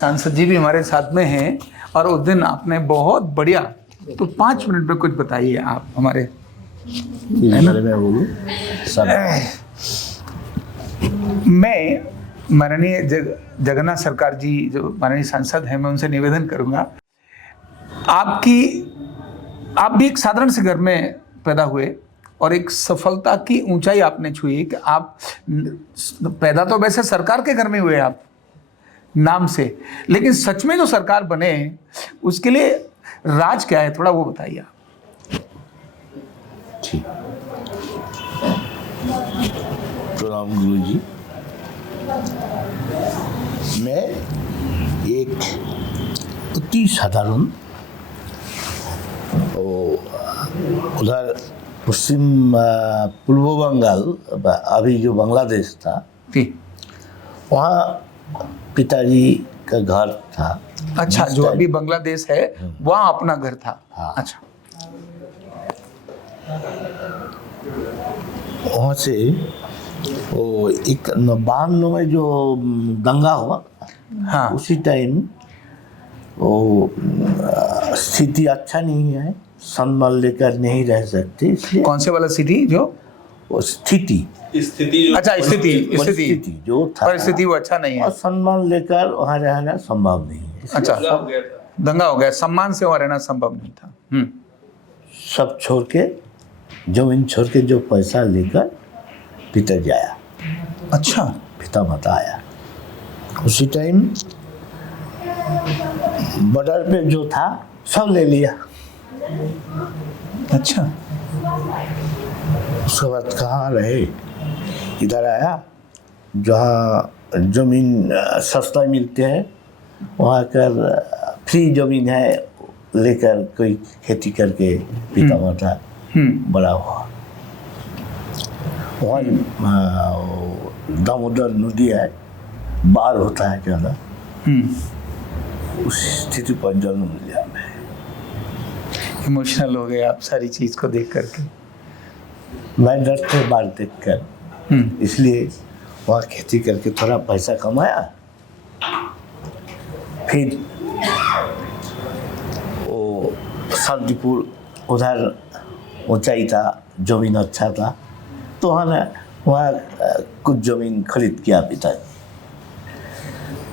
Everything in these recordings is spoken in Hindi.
सांसद जी भी हमारे साथ में हैं और उस दिन आपने बहुत बढ़िया, तो 5 मिनट में कुछ बताइए आप हमारे बारे में बोलूं सब। मैं माननीय जगन्नाथ सरकार जी जो माननीय सांसद हैं, मैं उनसे निवेदन करूंगा, आप भी एक साधारण से घर में पैदा हुए और एक सफलता की ऊंचाई आपने छुई कि आप पैदा तो वैसे सरकार के घर में हुए आप नाम से, लेकिन सच में जो सरकार बने उसके लिए राज क्या है, थोड़ा वो बताइए आप। ठीक, प्रणाम गुरु जी। मैं एक अति साधारण उधर पश्चिम पूर्व बंगाल, अभी जो बांग्लादेश था, वहाँ पिताजी का घर था। अच्छा, जो अभी बांग्लादेश है वहाँ अपना घर था। हाँ। अच्छा, वहाँ से वो एक 92 में जो दंगा हुआ, हाँ, उसी टाइम वो स्थिति अच्छा नहीं है, सम्मान लेकर नहीं रह सकते, इसलिए कौन से वाला सिटी जो वो स्थिति अच्छा स्थिति परिस्थिति जो था, परिस्थिति वो अच्छा नहीं है और सम्मान लेकर वहाँ रहना संभव नहीं है। अच्छा, दंगा हो गया, सम्मान से वहाँ रहना संभव नहीं था। सब छोड़ के, जमीन छोड़ के जो पैसा लेकर पिताजी आया। अच्छा, पिता माता आया। उसी टाइम बॉर्डर पे जो था सब ले लिया। अच्छा, उसके बाद कहाँ रहे, इधर आया जहाँ जमीन सस्ता मिलते हैं, वहाँ कर फ्री जमीन है, लेकर कोई खेती करके पिता माता बड़ा हुआ। वहाँ दामोदर नदी है, बाढ़ होता है ज़्यादा, उस स्थिति पर जन्म लिया मैं। इमोशनल हो गए आप सारी चीज को देख करके। मैं डरते बाढ़ देख कर, इसलिए वहाँ खेती करके थोड़ा पैसा कमाया। फिर वो शांतिपुर उधर ऊंचाई था, जमीन अच्छा था, तो वहाँ कुछ जमीन खरीद किया पिताजी।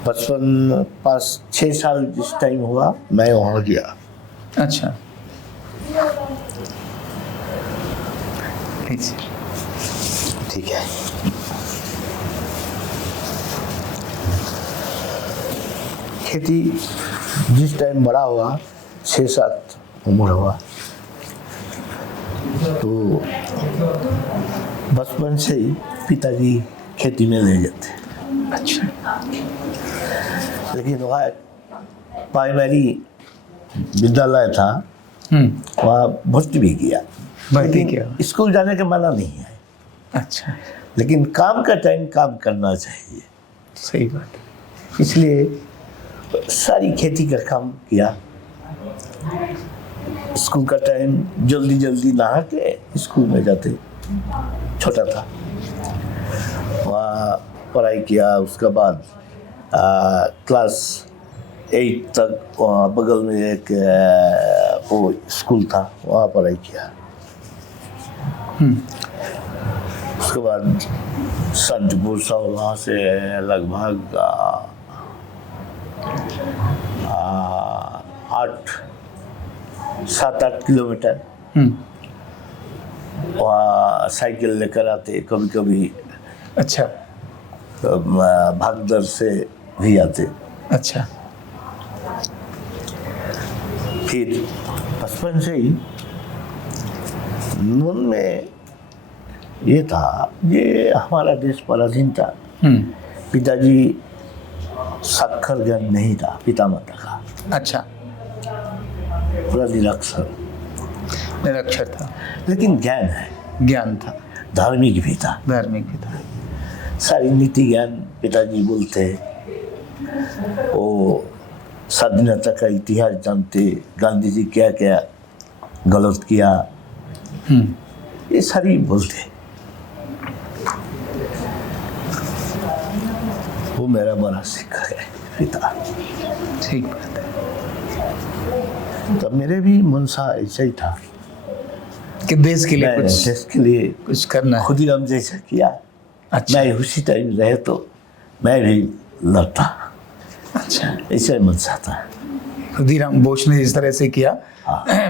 5-6 साल जिस टाइम हुआ मैं वहाँ गया। अच्छा, ठीक है। खेती जिस टाइम बड़ा हुआ, 6-7 उम्र हुआ, तो बचपन से ही पिताजी खेती में ले जाते। अच्छा, लेकिन वहाँ प्राइमरी विद्यालय था, वहाँ भर्ती भी किया, लेकिन स्कूल जाने का मना नहीं है। अच्छा, लेकिन काम का टाइम काम करना चाहिए। सही बात है। इसलिए सारी खेती का काम किया। स्कूल का टाइम जल्दी जल्दी नहा के स्कूल में जाते, छोटा था, वहाँ पढ़ाई किया। उसके बाद क्लास 8 तक वहाँ बगल में एक वो स्कूल था, वहाँ पढ़ाई किया। उसके बाद शांतिपुर से, वहाँ से लगभग 7-8 किलोमीटर वहाँ साइकिल लेकर आते, कभी कभी अच्छा, भागदर से भी आते। अच्छा, फिर बचपन से ही मन में ये था, ये हमारा देश पराधीन था, पिताजी साक्षर ज्ञान नहीं था पिता माता का। अच्छा, पूरा निरक्षर था, लेकिन ज्ञान था, धार्मिक भी था। सारी नीति ज्ञान पिताजी बोलते, वो स्वाधीनता का इतिहास जानते, गांधी जी क्या क्या गलत किया, ये सारी बोलते। वो मेरा बड़ा सिक्का है पिता। ठीक बात है तो मेरे भी मनसा ऐसा ही था कि देश के लिए मैं कुछ देश के लिए कुछ करना है। खुदीराम जैसा किया। अच्छा मैं उसी टाइम रहे तो मैं भी लड़ता, अच्छा, ऐसा मनसा था। खुदीराम बोस ने जिस तरह से किया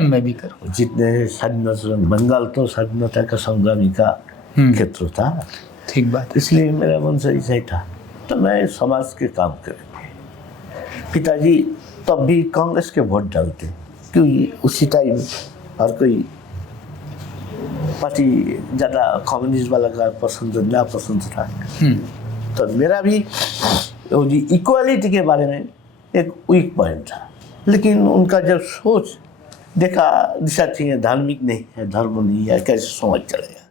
मैं भी करूँ। जितने स्वाधीनता, बंगाल तो स्वाधीनता का संग्रामी का क्षेत्र था, ठीक बात है। इसलिए मेरा मन से ऐसा ही था तो मैं समाज के काम करेंगे। पिताजी तब भी कांग्रेस के वोट डालते क्योंकि उसी टाइम और कोई पार्टी ज़्यादा कम्युनिस्ट वाला का पसंद ना पसंद था। तो मेरा भी वो जी इक्वालिटी के बारे में एक वीक पॉइंट था, लेकिन उनका जब सोच देखा दिशा थी धार्मिक नहीं है, धर्म नहीं है, कैसे समाज चलेगा,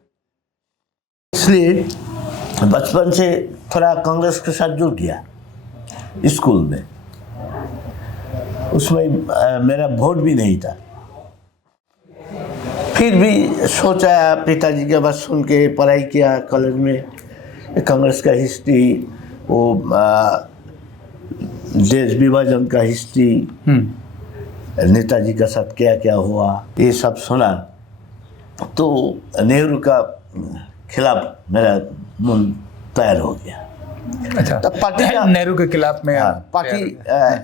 इसलिए बचपन से थोड़ा कांग्रेस के साथ जुड़ गया। स्कूल में उसमें मेरा वोट भी नहीं था, फिर भी सोचा पिताजी के बात सुन के पढ़ाई किया कॉलेज में। कांग्रेस का हिस्ट्री, वो देश विभाजन का हिस्ट्री, नेताजी का साथ क्या क्या हुआ, ये सब सुना तो नेहरू का खिलाफ मेरा मन तैयार हो गया। अच्छा, तब पार्टी का नेहरू के खिलाफ में पार्टी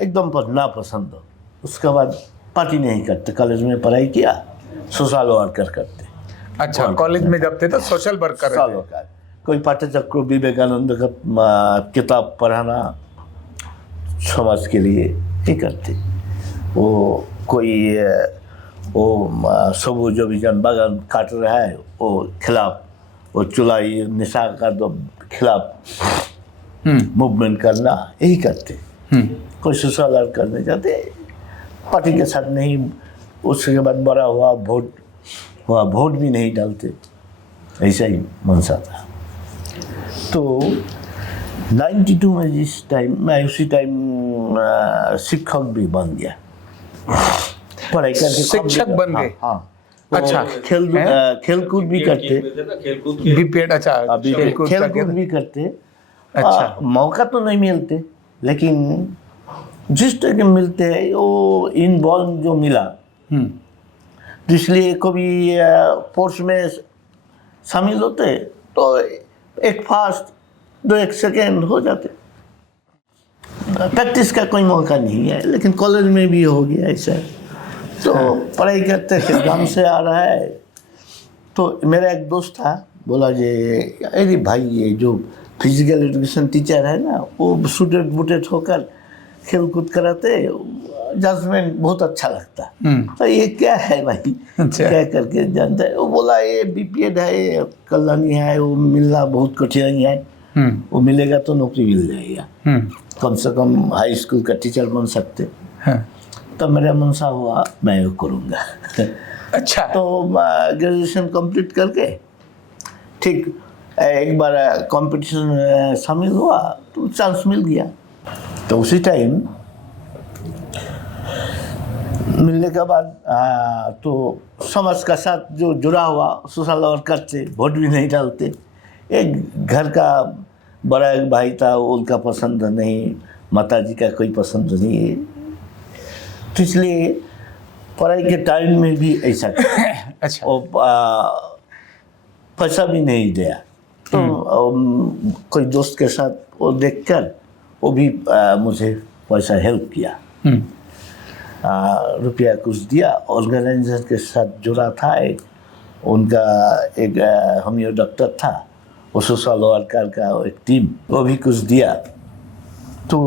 एकदम ना पसंद हो। उसके बाद पार्टी नहीं करते, कॉलेज में पढ़ाई किया, सोशल वर्कर करते। अच्छा, कॉलेज में जब थे तो सोशल वर्कर सोशल वर्कर, कोई पाठ्यचक्र विवेकानंद का किताब पढ़ाना समाज के लिए ही करते। वो कोई वो सबूज अभियान बागान काट रहा है वो खिलाफ, वो चुलाई निशा का तो खिलाफ मूवमेंट करना, यही करते। कोई सोशल वर्क करने जाते, पार्टी के साथ नहीं। उसके बाद बड़ा हुआ, वोट भी नहीं डालते, ऐसा ही मनसा था। तो 92 में जिस टाइम मैं उसी टाइम शिक्षक भी बन गया, पढ़ाई करके शिक्षक बन गए। हाँ, अच्छा, खेलकूद भी करते, बीपीएड। अच्छा, खेलकूद भी करते। अच्छा, मौका तो नहीं मिलते, लेकिन जिस तरह के मिलते हैं वो इन्वॉल्व जो मिला, तो इसलिए कभी फोर्स में शामिल होते तो एक फास्ट 2-1 सेकेंड हो जाते। प्रैक्टिस का कोई मौका नहीं है, लेकिन कॉलेज में भी हो गया ऐसा। तो पढ़ाई करते थे, गांव से आ रहा है तो मेरा एक दोस्त था, बोला जे अरे भाई ये जो फिजिकल एजुकेशन टीचर है ना, वो स्टूडेंट बुटेट होकर खेल कूद कराते, जजमेंट बहुत अच्छा लगता। तो ये क्या है भाई, क्या करके जानता है? वो बोला ये बीपीएड है, ये कल्याणी है, वो मिलना बहुत कठिन है, वो मिलेगा तो नौकरी मिल जाएगा, कम से कम हाई स्कूल का टीचर बन सकते। तो मेरा मनसा हुआ मैं वो करूँगा। अच्छा, तो ग्रेजुएशन कंप्लीट करके ठीक एक बार कंपटीशन शामिल हुआ तो चांस मिल गया। तो उसी टाइम मिलने के बाद तो समाज का साथ जो जुड़ा हुआ, सोशल वर्क करते, वोट भी नहीं डालते। एक घर का बड़ा एक भाई था, उनका पसंद नहीं, माताजी का कोई पसंद नहीं है, तो इसलिए पढ़ाई के टाइम में भी ऐसा। अच्छा, और पैसा भी नहीं दिया, तो कोई दोस्त के साथ वो देखकर वो भी मुझे पैसा हेल्प किया, रुपया कुछ दिया। ऑर्गेनाइजेशन के साथ जुड़ा था, उनका एक होमियो डॉक्टर था, वो सोशल वर्कर का एक टीम, वो भी कुछ दिया। तो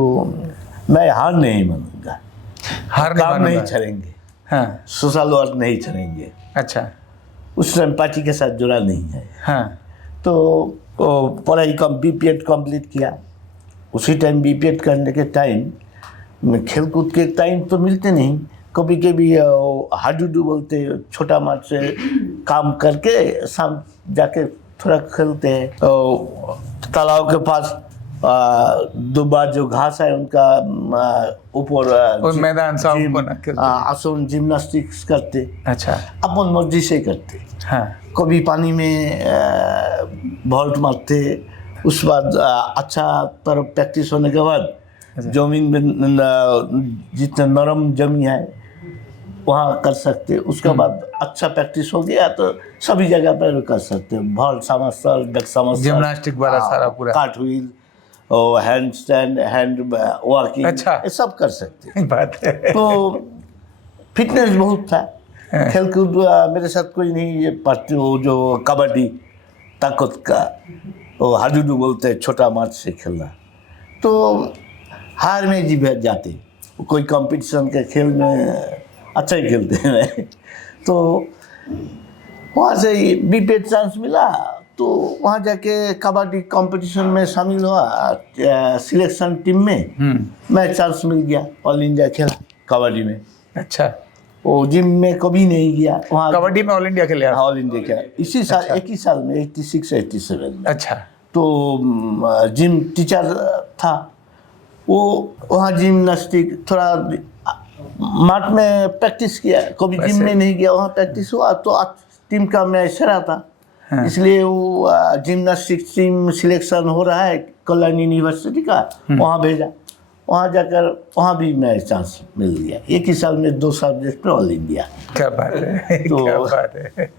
मैं हार नहीं मानूंगा, काम नहीं छोड़ेंगे, हाँ, सोशल वर्क नहीं छोड़ेंगे। अच्छा, उस टाइम पार्टी के साथ जुड़ा नहीं है। हाँ, तो पढ़ाई बीपीएड कंप्लीट किया। उसी टाइम बीपीएड करने के टाइम में खेल कूद के टाइम तो मिलते नहीं, कभी कभी हाडूडू बोलते, छोटा माठ से काम करके शाम जाके थोड़ा खेलते हैं। तो तालाब के पास दो बार जो घास है उनका ऊपर मैदान सा आसन जिम्नास्टिक्स करते। अच्छा, अपन मर्जी से करते। हाँ, कभी पानी में वॉल्ट मारते। उस बाद अच्छा तरह प्रैक्टिस होने के बाद जमीन में जितना नरम जमी है वहाँ कर सकते, उसके बाद अच्छा प्रैक्टिस हो गया तो सभी जगह पर कर सकते हैं। भॉल समरसॉल, बैक समरसॉल, जिम्नास्टिक वाला सारा पूरा कार्ट व्हील और हैंड स्टैंड, हैंड वॉकिंग, अच्छा। ये सब कर सकते हैं। बात है। तो फिटनेस बहुत था। खेल कूद मेरे साथ कोई नहीं, ये पार्टी वो जो कबड्डी ताकत का वो हाडुडू बोलते हैं, छोटा मार्च से खेलना, तो हार में जीत जाते। कोई कंपटीशन के खेल में अच्छा ही खेलते हैं। तो वहाँ से बी चांस मिला, तो वहाँ जाके कबड्डी कंपटीशन में शामिल हुआ सिलेक्शन टीम में। मैं चांस मिल गया, ऑल इंडिया खेला कबड्डी में। अच्छा, वो जिम में कभी नहीं गया वहाँ। कबड्डी में ऑल इंडिया खेले आप? ऑल इंडिया खेला इसी साल, एक ही साल में 86-87 में। अच्छा, तो जिम टीचर था वो, वहाँ जिम्नास्टिक थोड़ा मार्ट में प्रैक्टिस किया, कभी जिम में नहीं गया, वहाँ प्रैक्टिस हुआ। तो टीम का मैं सरा था, इसलिए वो जिम्नास्टिक टीम सिलेक्शन हो रहा है कल्याण यूनिवर्सिटी का, वहाँ भेजा। वहाँ जाकर वहाँ भी मैं चांस मिल गया। एक ही साल में 2 सब्जेक्ट में ऑल इंडिया। क्या बात है, तो क्या बात है।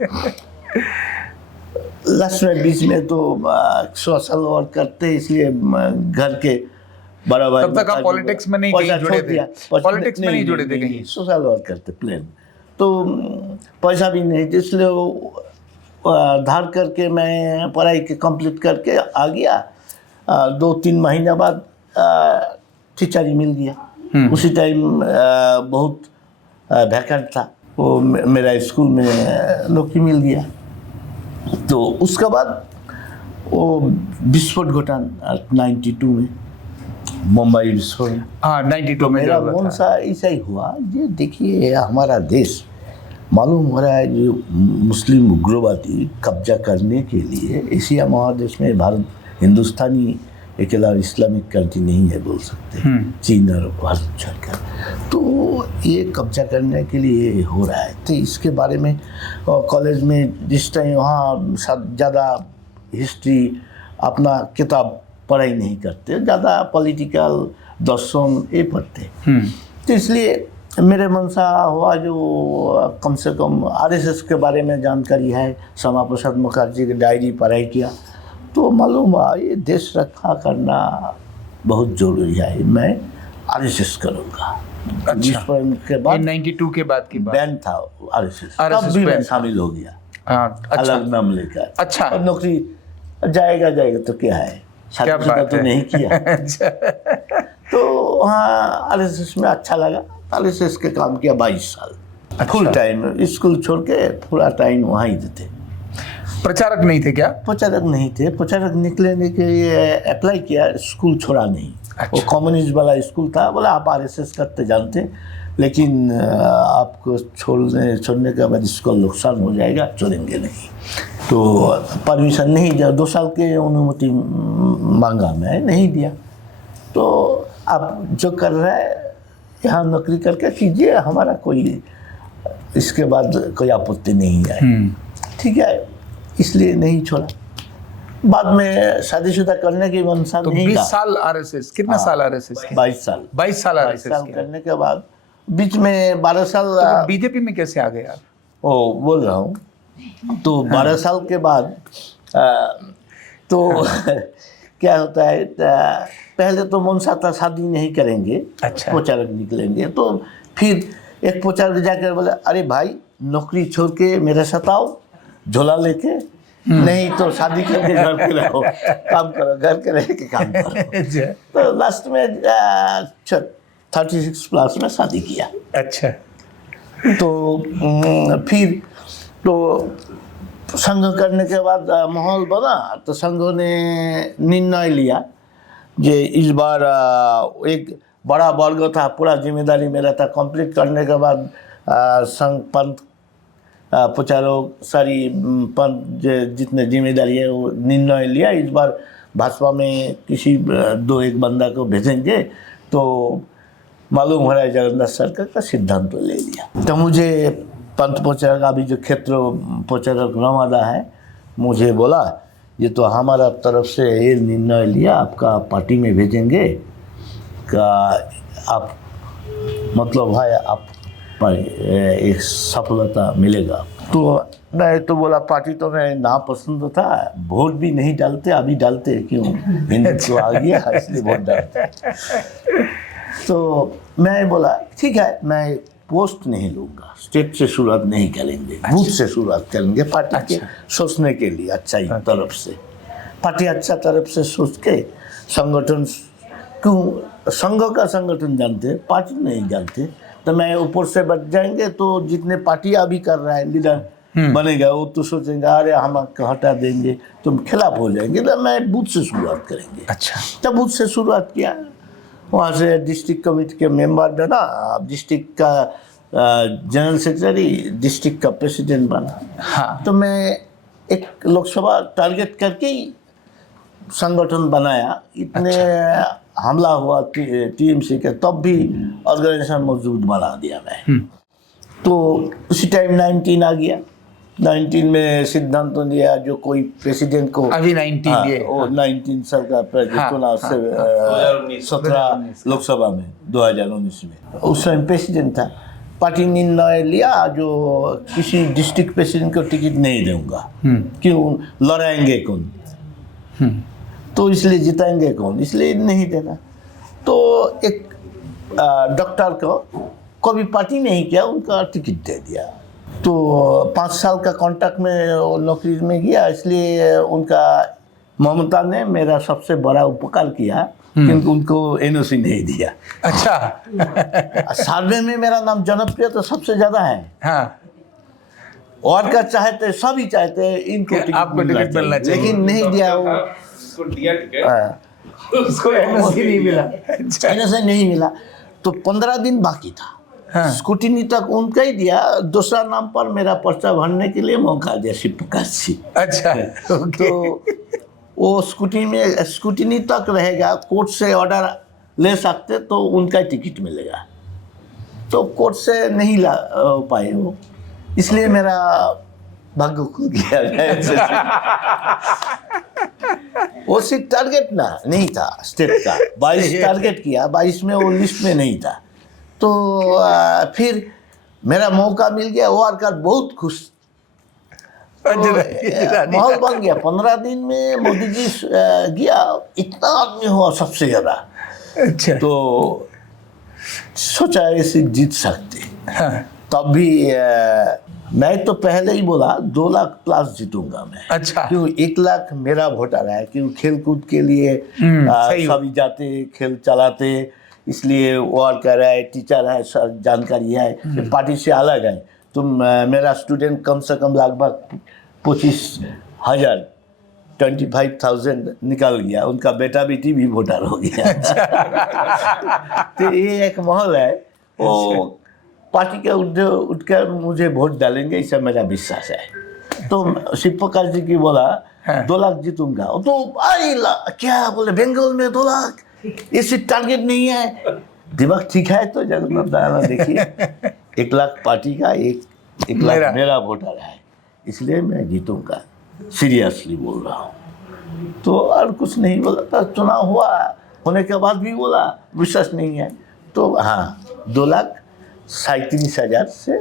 लास्ट में बीच में तो सोशल वर्क करते, इसलिए घर के बड़ा भाई तब तक आप पॉलिटिक्स में नहीं कहीं जुड़े थे? पॉलिटिक्स में नहीं जुड़े थे कहीं? सोशल वर्क करते प्लेन, तो पैसा भी नहीं, इसलिए वो धार करके मैं पढ़ाई के कंप्लीट करके आ गया। 2-3 महीने बाद टीचर ही मिल गया। उसी टाइम बहुत वैकेंट था, वो मेरा स्कूल में नौकरी मिल गया। तो उसके बाद वो विस्फोट घटा 92 में, मुंबई विस्फोट। हाँ, 92 में मेरा कौन सा ऐसा ही हुआ। ये देखिए हमारा देश मालूम हो रहा है जो मुस्लिम उग्रवादी कब्जा करने के लिए एशिया महादेश में भारत, हिंदुस्तानी अकेला इस्लामिक कंट्री नहीं है बोल सकते, चीन और भारत छोड़कर, तो ये कब्जा करने के लिए हो रहा है। तो इसके बारे में कॉलेज में जिस टाइम वहाँ ज़्यादा हिस्ट्री अपना किताब पढ़ाई नहीं करते, ज़्यादा पॉलिटिकल दर्शन ये पढ़ते। तो इसलिए मेरे मन सा हुआ जो कम से कम आरएसएस के बारे में जानकारी है, श्यामा प्रसाद मुखर्जी की डायरी पढ़ाई किया, तो मालूम हुआ ये देश रक्षा करना बहुत जरूरी है, मैं आरएसएस करूँगा। अच्छा, के बाद 92 के बाद की बात? बैन था आरएसएस, तब भी मैं शामिल हो गया। अच्छा, अलग नाम लेकर। अच्छा, और नौकरी जाएगा तो क्या है, शादी तो नहीं किया। अच्छा। तो वहाँ आरएसएस में अच्छा लगा, आरएसएस के काम किया 22 साल। फुल टाइम स्कूल छोड़ के पूरा टाइम वहाँ ही थे। प्रचारक नहीं थे क्या? प्रचारक नहीं थे, प्रचारक निकलने के लिए अप्लाई किया, स्कूल छोड़ा नहीं। अच्छा। वो कम्युनिस्ट वाला स्कूल था, बोला आप आरएसएस करते जानते, लेकिन आपको छोड़ने के बाद इसको नुकसान हो जाएगा, छोड़ेंगे नहीं। तो परमिशन नहीं दिया, 2 साल के अनुमति मांगा, मैं नहीं दिया। तो आप जो कर रहे हैं यहाँ नौकरी करके कीजिए, हमारा कोई इसके बाद कोई आपत्ति नहीं है, ठीक है, इसलिए नहीं छोड़ा। बाद में शादीशुदा करने की मंशा तो नहीं। 20 साल आरएसएस, कितना साल आरएसएस? 22 साल। 22 साल 22 आरएसएस साल करने के बाद बीच में 12 साल बीजेपी में कैसे आ गए आप? ओ बोल रहा हूँ, तो 12 साल के बाद तो क्या होता है, पहले तो मनसा था शादी नहीं करेंगे, अच्छा, प्रचारक निकलेंगे। तो फिर एक प्रचारक जाकर बोले, अरे भाई नौकरी छोड़ के मेरे साथ आओ, झोला लेके, नहीं तो शादी करके घर पे रहो, काम करो, घर के रह के काम करो। तो लास्ट में 36 प्लस में शादी किया। अच्छा, तो फिर तो संघ करने के बाद माहौल बना, तो संघों ने निर्णय लिया कि इस बार एक बड़ा वर्ग था, पूरा जिम्मेदारी मेरा था, कंप्लीट करने के बाद संघ पंथ प्रचारक सारी पंथ जितने जिम्मेदारी है वो निर्णय लिया, इस बार भाजपा में किसी 2-1 बंदा को भेजेंगे। तो मालूम हो रहा है जगन्नाथ सरकार का सिद्धांत तो ले लिया। तो मुझे पंथ प्रचारक, अभी जो क्षेत्र प्रचारक रमादा है, मुझे बोला ये तो हमारा तरफ से ये निर्णय लिया, आपका पार्टी में भेजेंगे, का आप मतलब है आप पर एक सफलता मिलेगा। तो मैं तो बोला पार्टी तो मैं नापसंद था, वोट भी नहीं डालते, अभी डालते क्यों, हिंदुत्व आ गया इसलिए वोट डालते। तो मैं बोला ठीक है, मैं पोस्ट नहीं लूँगा, स्टेट से शुरुआत नहीं करेंगे, बूथ से शुरुआत करेंगे, पार्टी के सोचने के लिए अच्छा ही तरफ से, पार्टी अच्छा तरफ से सोच के संगठन क्यों संघ का संगठन जानते, पार्टी नहीं जानते, तो मैं ऊपर से बच जाएंगे तो जितने पार्टी अभी कर रहा है लीडर बनेगा वो तो सोचेंगे अरे हम हटा देंगे, तुम खिलाफ हो जाएंगे, तो मैं बूथ से शुरुआत करेंगे। अच्छा, तब बूथ से शुरुआत किया, वहाँ से डिस्ट्रिक्ट कमेटी के मेंबर बना, डिस्ट्रिक्ट का जनरल सेक्रेटरी, डिस्ट्रिक्ट का प्रेसिडेंट बना। हाँ, तो मैं एक लोकसभा टारगेट करके ही संगठन बनाया। इतने हमला हुआ टीएमसी के, तब भी ऑर्गेनाइजेशन मजबूत बना दिया मैं। तो उसी टाइम 19 आ गया, 19 में सिद्धांत लिया जो कोई प्रेसिडेंट को अभी 19 ये वो 19 साल का प्रेसिडेंट चुनाव से 17 लोकसभा में 2019 में उस टाइम प्रेसिडेंट था। पार्टी ने निर्णय लिया जो किसी डिस्ट्रिक्ट प्रेसिडेंट को टिकट नहीं दूंगा, क्यों, लड़ाएंगे कौन, तो इसलिए जिताएंगे कौन, इसलिए नहीं देना। तो एक डॉक्टर को कभी पार्टी नहीं किया, उनका टिकट दे दिया। तो 5 साल का कॉन्ट्रैक्ट में नौकरी में गया, इसलिए उनका ममता ने मेरा सबसे बड़ा उपकार किया, क्योंकि उनको एनओसी नहीं दिया। अच्छा सर्वे में मेरा नाम जनप्रिय तो सबसे ज्यादा है। हाँ, और क्या चाहते, सभी चाहते इनको आपको टिकट मिलना चाहिए, लेकिन नहीं दिया। वो उसको दिया टिकट, उसको एनओसी नहीं मिला। एनओसी नहीं मिला। तो 15 दिन बाकी था। हाँ, स्कूटिनी तक उनका ही दिया, दूसरा नाम पर मेरा पर्चा भरने के लिए मौका दिया शिव प्रकाश जी। अच्छा, ओके। तो वो स्कूटिनी तक रहेगा, कोर्ट से ऑर्डर ले सकते तो उनका ही टिकट मिलेगा। तो कोर्ट से नहीं ला पाए वो, इसलिए मेरा भाग्य खुल गया। वो सिर्फ टारगेट ना नहीं था स्टेट का, 22 टारगेट किया, 22 में वो लिस्ट में नहीं था। तो फिर मेरा मौका मिल गया, वो आकर बहुत खुश, माहौल बन गया। 15 दिन में मोदी जी गया, इतना आदमी हुआ सबसे ज्यादा। अच्छा, तो सोचा ऐसे जीत सकते। हाँ, तब भी मैं तो पहले ही बोला 2 लाख प्लस जीतूंगा मैं। अच्छा, क्यों 1 लाख मेरा वोटर है, क्यों खेल कूद के लिए सही। सभी जाते खेल चलाते, इसलिए वो और कह रहा है टीचर है, सर जानकारी है, पार्टी से अलग है। तो मेरा स्टूडेंट कम से कम लगभग 25,000 25,000 निकल गया, उनका बेटा बेटी भी वोटर हो गया। तो ये एक माहौल है, वो पार्टी के उठकर मुझे वोट डालेंगे, इससे मेरा विश्वास है। तो शिव प्रकाश जी की बोला 2 लाख जीतूंगा, तो क्या बोले बंगाल में 2 लाख, इससे टारगेट नहीं है, दिमाग ठीक है। तो जगन्नाथ दाना देखिए 1 लाख पार्टी का, 1 लाख मेरा वोटर है, इसलिए मैं जीतूंगा, सीरियसली बोल रहा हूँ। तो और कुछ नहीं बोला था। चुनाव हुआ, होने के बाद भी बोला विश्वास नहीं है। तो हाँ, 2,37,000 से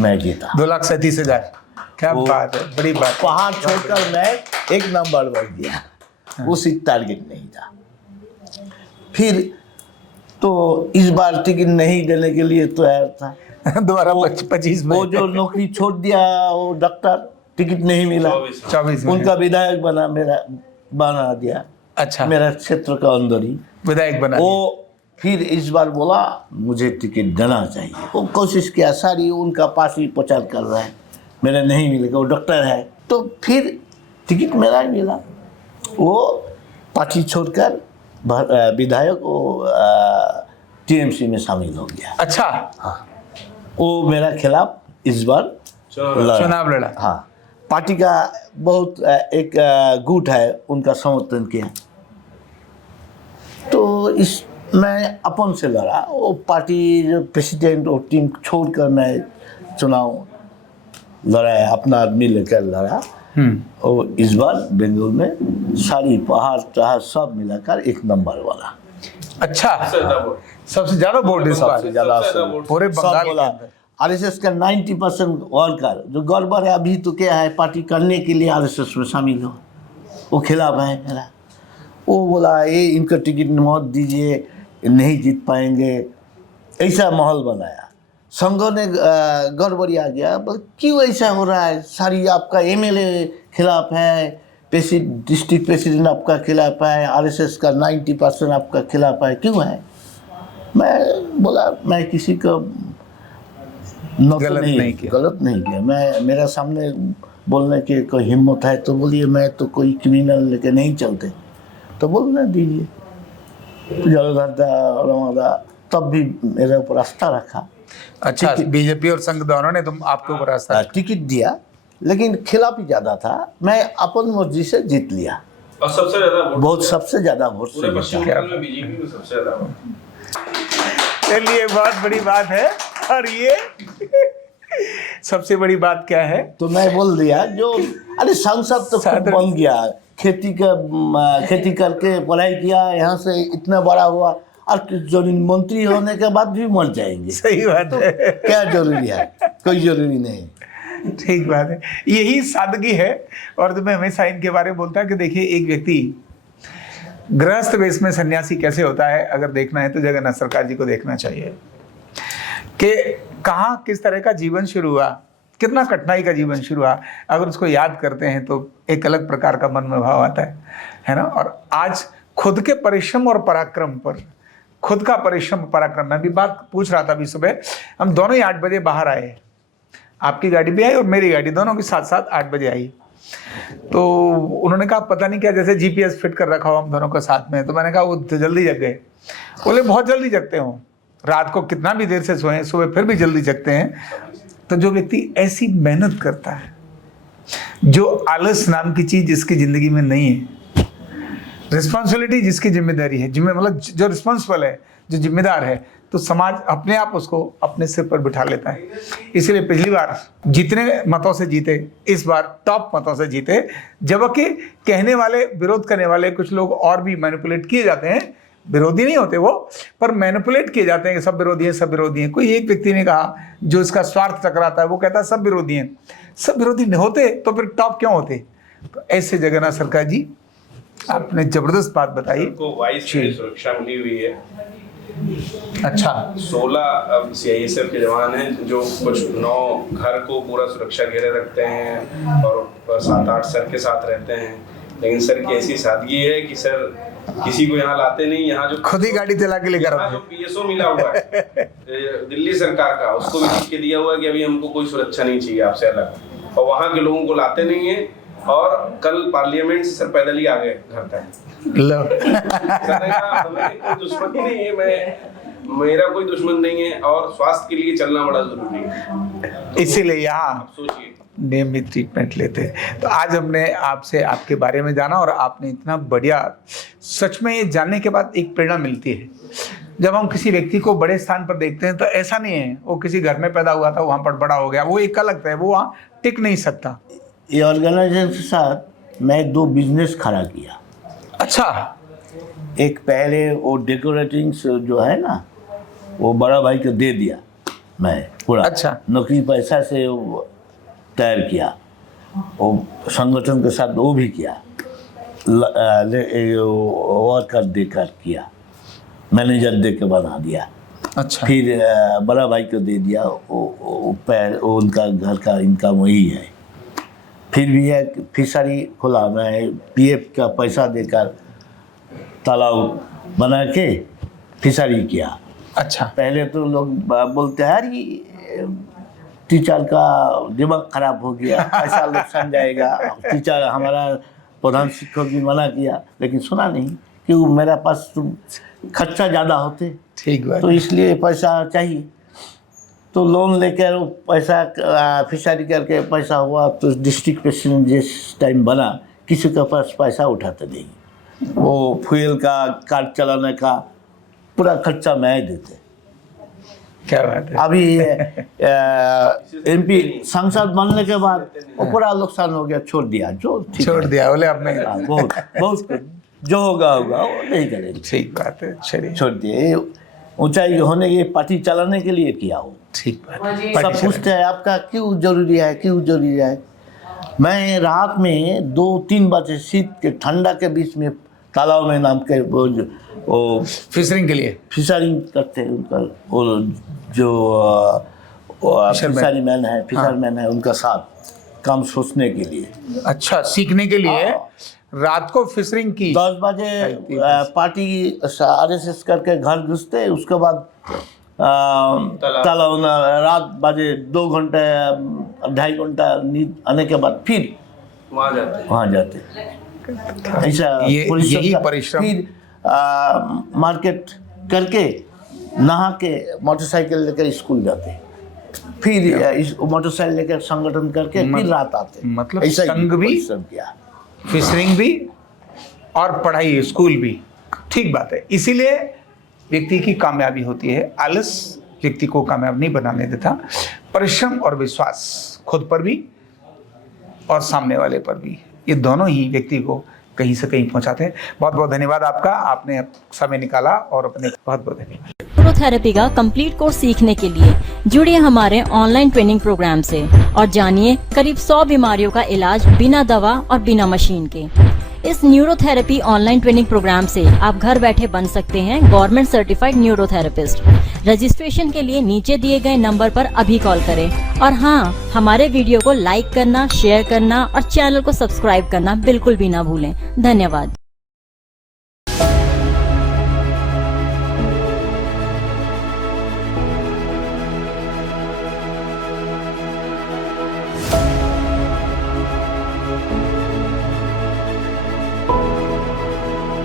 मैं जीता। 2,37,000, क्या बात है, बड़ी बात। पहाड़ छोड़कर मैं 1 नंबर बढ़ गया, वो सिर्फ टारगेट नहीं था। फिर तो इस बार टिकट नहीं देने के लिए तैयार था। दोबारा 25 में वो जो नौकरी छोड़ दिया, वो डॉक्टर, टिकट नहीं मिला, 24 में उनका विधायक बना दिया। अच्छा, मेरा क्षेत्र का अंदर ही विधायक बना। वो फिर इस बार बोला मुझे टिकट देना चाहिए। वो कोशिश किया, सारी उनका पास ही प्रचार कर रहा है, मेरा नहीं मिलेगा, वो डॉक्टर है। तो फिर टिकट मेरा ही मिला। वो पार्टी छोड़कर विधायक वो टीएमसी में शामिल हो गया। अच्छा, हाँ, वो मेरा खिलाफ इस बार चुनाव लड़ा। हाँ, पार्टी का बहुत एक गुट है, उनका समर्थन किया। तो इस मैं अपन से लड़ा, वो पार्टी प्रेसिडेंट और टीम छोड़कर मैं चुनाव लड़ा है, अपना आदमी लेकर लड़ा। और इस बार बंगाल में सारी पहाड़ सब मिलाकर 1 नंबर वाला। अच्छा, सबसे ज्यादा वोट। सबसे ज्यादा वोट इस बार सबसे ज्यादा वोट। पूरे बंगाल के बोला अंदर। आरएसएस का 90% वर्कर जो गड़बड़ है अभी तो क्या है पार्टी करने के लिए आरएसएस में शामिल हो, वो खिलाफ है मेरा। वो बोला ये इनको टिकट मत दीजिए, नहीं जीत पाएंगे, ऐसा माहौल बनाया। संघों ने गड़बड़िया गया, क्यों ऐसा हो रहा है, सारी आपका एमएलए खिलाफ है, डिस्ट्रिक्ट प्रेसिडेंट आपका खिलाफ है, आरएसएस का 90% आपका खिलाफ है, क्यों है? मैं बोला मैं किसी को गलत नहीं किया। गलत नहीं किया। मैं मेरा सामने बोलने की कोई हिम्मत है तो बोलिए, मैं तो कोई क्रिमिनल लेके नहीं चलते, तो बोलने दीजिए। जलधरदा रमादा तब भी मेरे ऊपर आस्था रखा, अच्छा, बीजेपी और संघ दोनों ने तुम आपके ऊपर आस्था। टिकट दिया, लेकिन खिलाफ ही ज़्यादा था। मैं अपन मर्जी से जीत लिया, और सबसे ज्यादा वोट बहुत सबसे ज़्यादा वोट पूरे से पश्चिम जीता। बंगाल में बीजेपी में सबसे ज्यादा वोट। चलिए, बहुत बड़ी बात है। और ये सबसे बड़ी बात क्या है? तो मैं बोल दिया जो अरे सांसद तो खूब बन गया, खेती करके पढ़ाई किया, यहाँ से इतना बड़ा हुआ, और जो मंत्री होने के बाद भी मर जाएंगे। सही बात है। क्या जरूरी है? कोई जरूरी नहीं। ठीक बात है, यही सादगी है। और तो मैं हमेशा इनके बारे में बोलता कि देखिए, एक व्यक्ति गृहस्थ वेश में सन्यासी कैसे होता है, अगर देखना है तो जगन्नाथ सरकार जी को देखना चाहिए कि कहाँ किस तरह का जीवन शुरू हुआ, कितना कठिनाई का जीवन शुरू हुआ। अगर उसको याद करते हैं तो एक अलग प्रकार का मन में भाव आता है ना। और आज खुद के परिश्रम और पराक्रम पर, खुद का परिश्रम पराक्रम, मैं भी बात पूछ रहा था अभी सुबह, हम दोनों ही 8 बजे बाहर आए, आपकी गाड़ी भी आई और मेरी गाड़ी, दोनों के साथ साथ 8 बजे आई। तो उन्होंने कहा पता नहीं क्या, जैसे जीपीएस फिट कर रखा हो हम दोनों को साथ में। तो मैंने कहा वो जल्दी जग गए। बोले बहुत जल्दी जगते हो, रात को कितना भी देर से सोएं, सुबह फिर भी जल्दी जगते हैं। तो जो व्यक्ति ऐसी मेहनत करता है, जो आलस नाम की चीज जिसकी जिंदगी में नहीं है, रिस्पॉन्सिबिलिटी जिसकी जिम्मेदारी है, मतलब जो रिस्पॉन्सिबल है, जो जिम्मेदार है, तो समाज अपने आप उसको अपने सिर पर बिठा लेता है। इसलिए पिछली बार जितने मतों से जीते, इस बार टॉप मतों से जीते। जबकि कहने वाले, विरोध करने वाले कुछ लोग और भी मैनिपुलेट किए जाते हैं, विरोधी नहीं होते वो, पर मैनिपुलेट किए जाते हैं कि सब विरोधी हैं, सब विरोधी हैं। कोई एक व्यक्ति ने कहा, जो इसका स्वार्थ टकराता है, वो कहता है सब विरोधी हैं। सब विरोधी नहीं होते तो फिर टॉप क्यों होते? तो ऐसे जगन्नाथ सरकार जी, आपने जबरदस्त बात बताई। को वाइस की सुरक्षा मिली हुई है। अच्छा, 16 सीआईएसएफ के जवान हैं जो कुछ 9 घर को पूरा सुरक्षा घेरे रखते हैं और 7-8 सर के साथ रहते हैं। लेकिन सर की ऐसी सादगी है कि सर किसी को यहाँ लाते नहीं। यहाँ जो खुद ही गाड़ी चला के लेकर यहाँ जो पीएसओ मिला हुआ है दिल्ली सरकार का, उसको भी लिख के दिया हुआ है कि अभी हमको कोई सुरक्षा नहीं चाहिए आपसे अलग, और वहाँ के लोगों को लाते नहीं है। और कल पार्लियामेंट से सर पैदल ही आ गए घर तक। लो। सर ने कहा हमें कोई दुश्मन ही नहीं है, मेरा कोई दुश्मन नहीं है, और स्वास्थ्य के लिए चलना बड़ा जरूरी है। तो इसीलिए यहाँ आप सोचिए, नियमित ट्रीटमेंट लेते हैं। तो आज हमने आपसे आपके बारे में जाना, और आपने इतना बढ़िया, सच में ये जानने के बाद एक प्रेरणा मिलती है। जब हम किसी व्यक्ति को बड़े स्थान पर देखते हैं तो ऐसा नहीं है वो किसी घर में पैदा हुआ था, वहाँ पर बड़ा हो गया, वो एक अलग था, वो वहाँ टिक नहीं सकता। ये ऑर्गेनाइजेशन के साथ मैं 2 बिजनेस खड़ा किया। अच्छा, एक पहले वो डेकोरेटिंग जो है ना, वो बड़ा भाई को दे दिया मैं पूरा। अच्छा। नौकरी पैसा से वो तैयार किया, वो संगठन के साथ वो भी किया, वर्कर देकर किया, मैनेजर दे के बना दिया। अच्छा, फिर बड़ा भाई को दे दिया, वो उनका घर का इनकम वही है। फिर भी एक फिशरी खोला, मैं पीएफ का पैसा देकर तालाब बना के फिशरी किया। अच्छा, पहले तो लोग बोलते हैं यार टीचर का दिमाग खराब हो गया, पैसा नुकसान जाएगा। टीचर हमारा प्रधान शिक्षक भी मना किया, लेकिन सुना नहीं, क्योंकि मेरा पास खर्चा ज़्यादा होते, ठीक बात। तो इसलिए पैसा चाहिए। तो लोन लेकर वो पैसा फिशरी करके पैसा हुआ, तो डिस्ट्रिक्ट प्रेसिडेंट जिस टाइम बना, किसी के पास पैसा उठाते नहीं। वो फ्यूल का, कार चलाने का पूरा खर्चा मैं देते। क्या बात है। अभी एमपी सांसद बनने के बाद वो पूरा नुकसान हो गया, छोड़ दिया, जो ठीक छोड़ है। दिया, बोले अब मैं बहुत बहुत जो होगा होगा वो नहीं करेंगे, ठीक बात है, चलिए छोड़ दिए। ऊंचाई होने के पार्टी चलाने के लिए किया हो। ठीक बात है। सब पार्टी पूछते हैं आपका क्यों जरूरी है, क्यों जरूरी है। मैं रात में 2-3 बजे शीत के ठंडा के बीच में तालाब में नाम के वो फिशरिंग के लिए फिशरिंग करते हैं, उनका वो जो फिशरी मैन है, फिशरमैन है, उनका साथ काम सोचने के लिए। अच्छा, सीखने के लिए रात को फिशरिंग की। 10 बजे पार्टी RSS करके घर घुसते, उसके बाद तालाब रात बजे 2 घंटे 2.5 घंटा नींद आने के बाद फिर वहाँ जाते ऐसा यही परिश्रम। फिर मार्केट करके नहा के मोटरसाइकिल लेकर स्कूल जाते, फिर मोटरसाइकिल लेकर संगठन करके फिर रात आते। मतलब ऐसा ही संग भी, परिश्रम किया, फिशरिंग भी और पढ़ाई स्कूल भी। ठीक बात है। इसीलिए व्यक्ति की कामयाबी होती है। आलस व्यक्ति को कामयाब नहीं बनाने देता। परिश्रम और विश्वास खुद पर भी और सामने वाले पर भी, ये दोनों ही व्यक्ति को कहीं से कहीं पहुंचाते हैं। बहुत बहुत धन्यवाद आपका, आपने समय निकाला और अपने बहुत बहुत धन्यवाद। न्यूरोथेरेपी का कंप्लीट कोर्स सीखने के लिए जुड़िए हमारे ऑनलाइन ट्रेनिंग प्रोग्राम से और जानिए करीब 100 बीमारियों का इलाज बिना दवा और बिना मशीन के। इस न्यूरोथेरेपी ऑनलाइन ट्रेनिंग प्रोग्राम से आप घर बैठे बन सकते हैं गवर्नमेंट सर्टिफाइड न्यूरोथेरेपिस्ट। रजिस्ट्रेशन के लिए नीचे दिए गए नंबर पर अभी कॉल करें और हाँ, हमारे वीडियो को लाइक करना, शेयर करना और चैनल को सब्सक्राइब करना बिल्कुल भी ना भूलें। धन्यवाद।